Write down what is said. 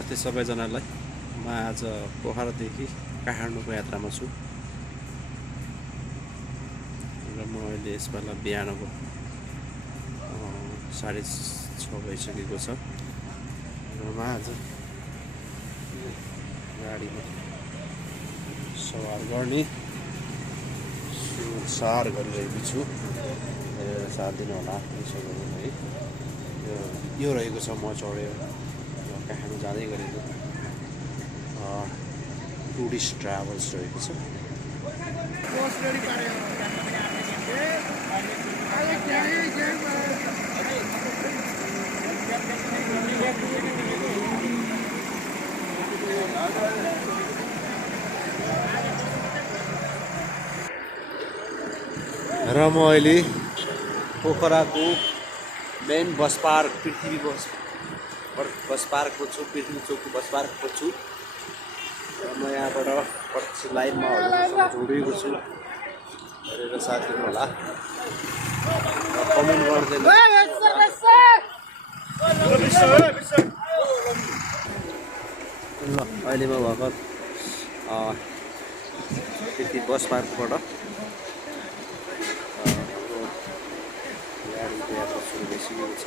नमस्ते सबैजनालाई। म आज पोखरादेखि काठमाडौँको यात्रामा छु र म अहिले यसपालि बिहानको 6:30 भइसकेको छ र म आज गाडीमा सवार गर्ने सुरसार गरिरहेको छु। साथ दिनु होला यसो गरौँ है। यो रहेको छ म चढ्यो काठमाडौँ जाँदै गरेको टुरिस्ट ट्राभल्स रहेको छ। र म अहिले पोखराको मेन बस पार्क पृथ्वी बस पार्कको छु, पृथ्वी चोकको बस पार्कको छु र म यहाँबाट प्रत्यक्ष लाइनमा जोडिएको छु हेरेर साथ दिनु होला र कमेन्ट गर्दैन। ल अहिले म भर्खर पृथ्वी बस पार्कबाट गाडीको यात्रा सुरु भइसकेको छ।